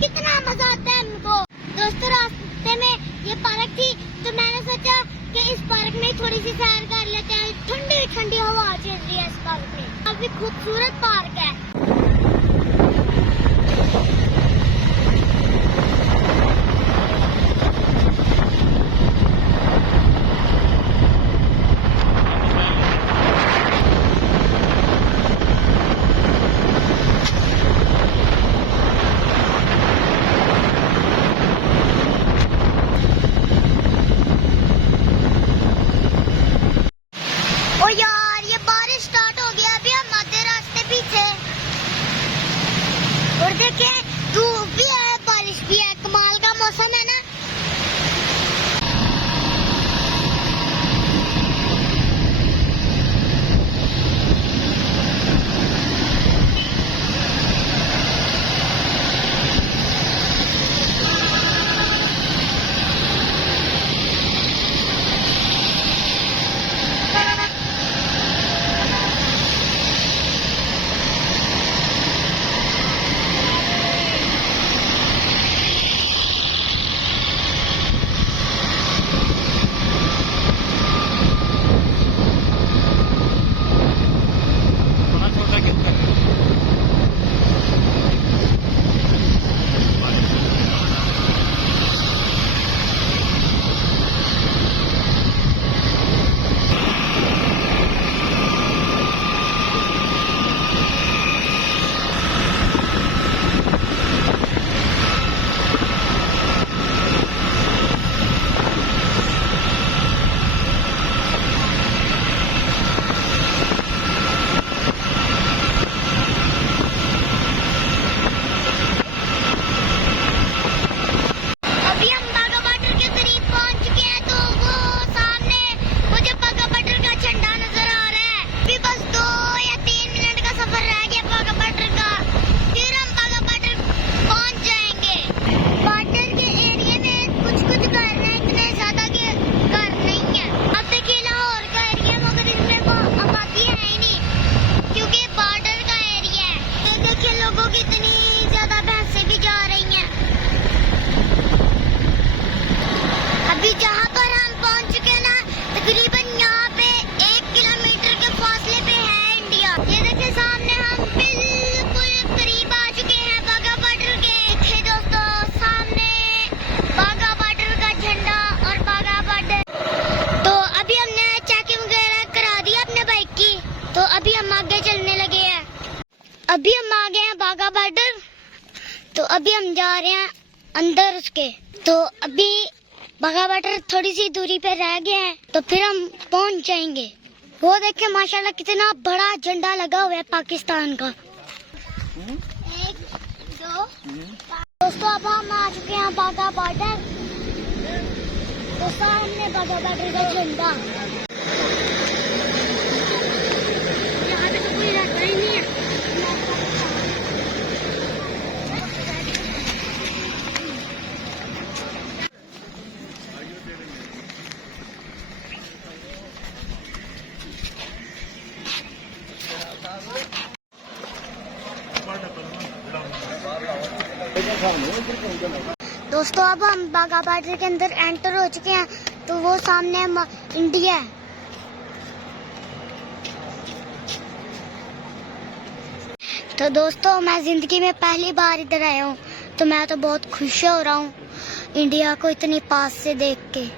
कितना मजा आता है हमको। दोस्तों रास्ते में ये पार्क थी तो मैंने सोचा कि इस पार्क में थोड़ी सी सैर कर लेते हैं। ठंडी ठंडी हवा चल रही है इस पार्क में। काफी खूबसूरत पार्क है। यार ये बारिश स्टार्ट हो गया, अभी हम आधे रास्ते भी थे और देखे धूप भी है बारिश भी है, कमाल का मौसम है ना। अभी हम आ गए हैं बाघा बॉर्डर, तो अभी हम जा रहे हैं अंदर उसके। तो अभी बाघा बॉर्डर थोड़ी सी दूरी पे रह गया है, तो फिर हम पहुंच जाएंगे। वो देखिए माशाल्लाह कितना बड़ा झंडा लगा हुआ है पाकिस्तान का। 1 2 दोस्तों अब हम आ चुके हैं बाघा बॉर्डर। तो सामने बाघा बॉर्डर का झंडा। यहाँ पे तो कोई रहता ही नहीं है। दोस्तों अब हम बाघा बॉर्डर के अंदर एंटर हो चुके हैं। तो वो सामने इंडिया है। तो दोस्तों मैं जिंदगी में पहली बार इधर आया हूँ, तो मैं तो बहुत खुश हो रहा हूँ इंडिया को इतनी पास से देख के।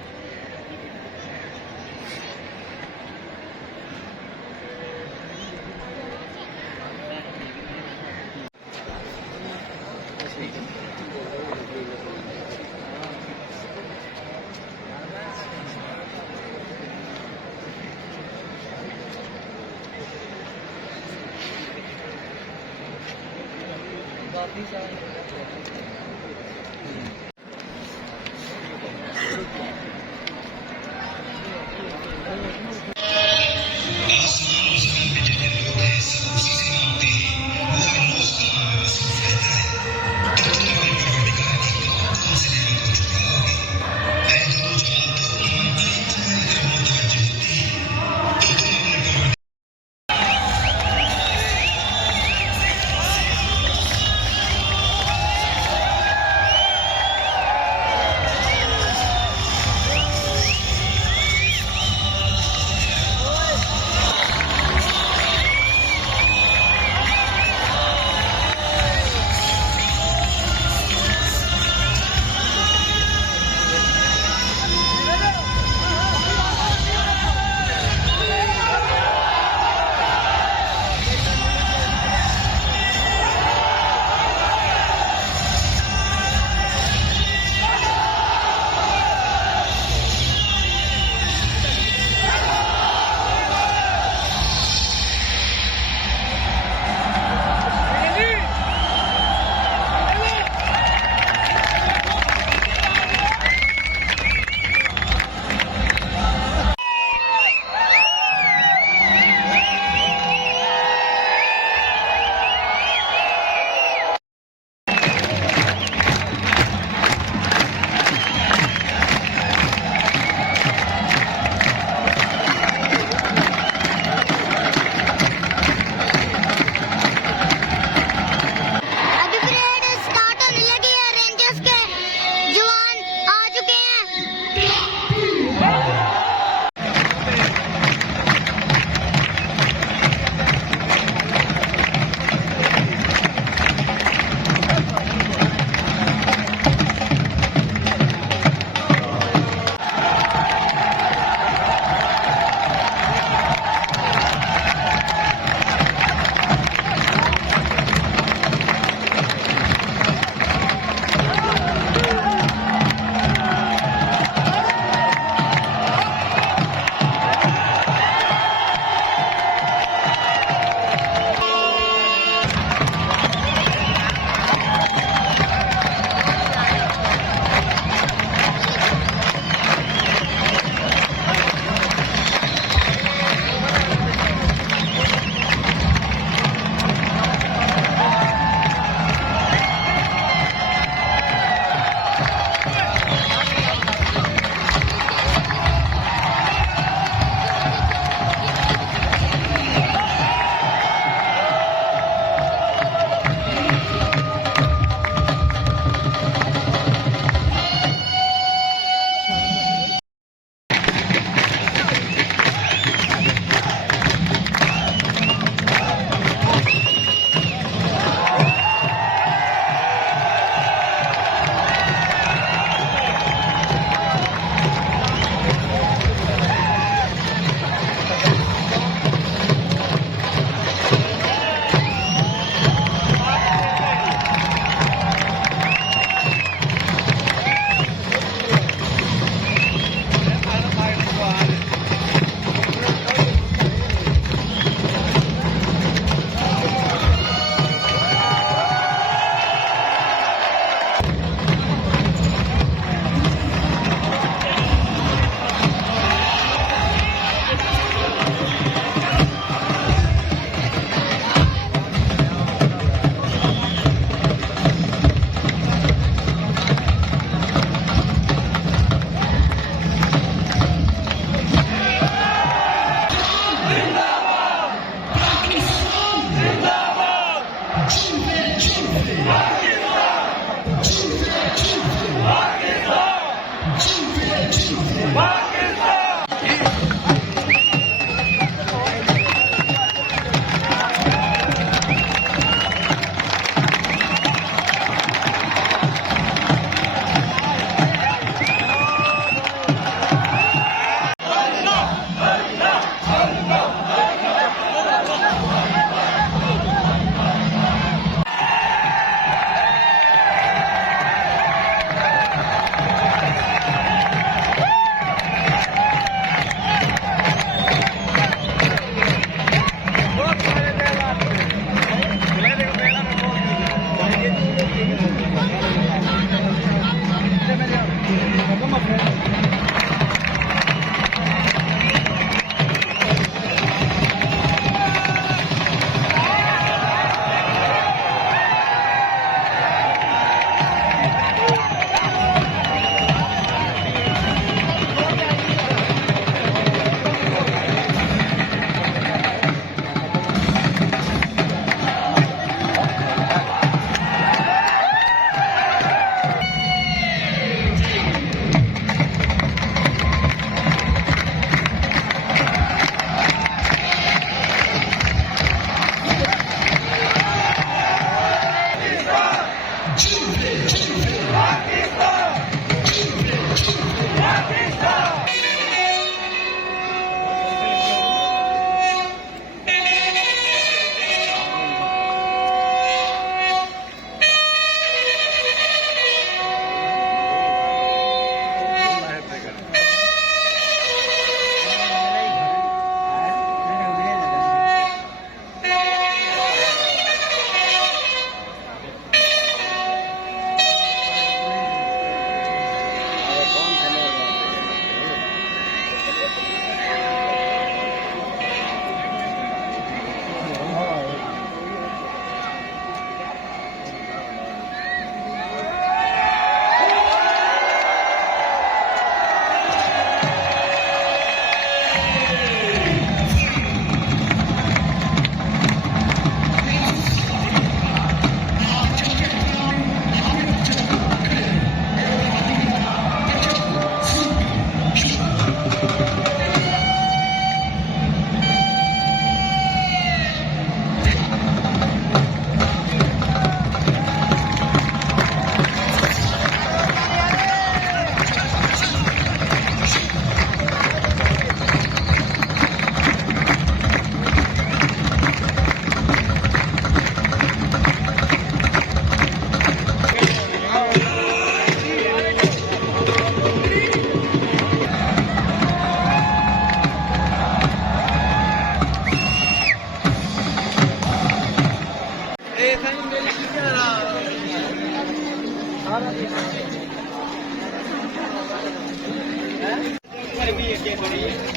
भी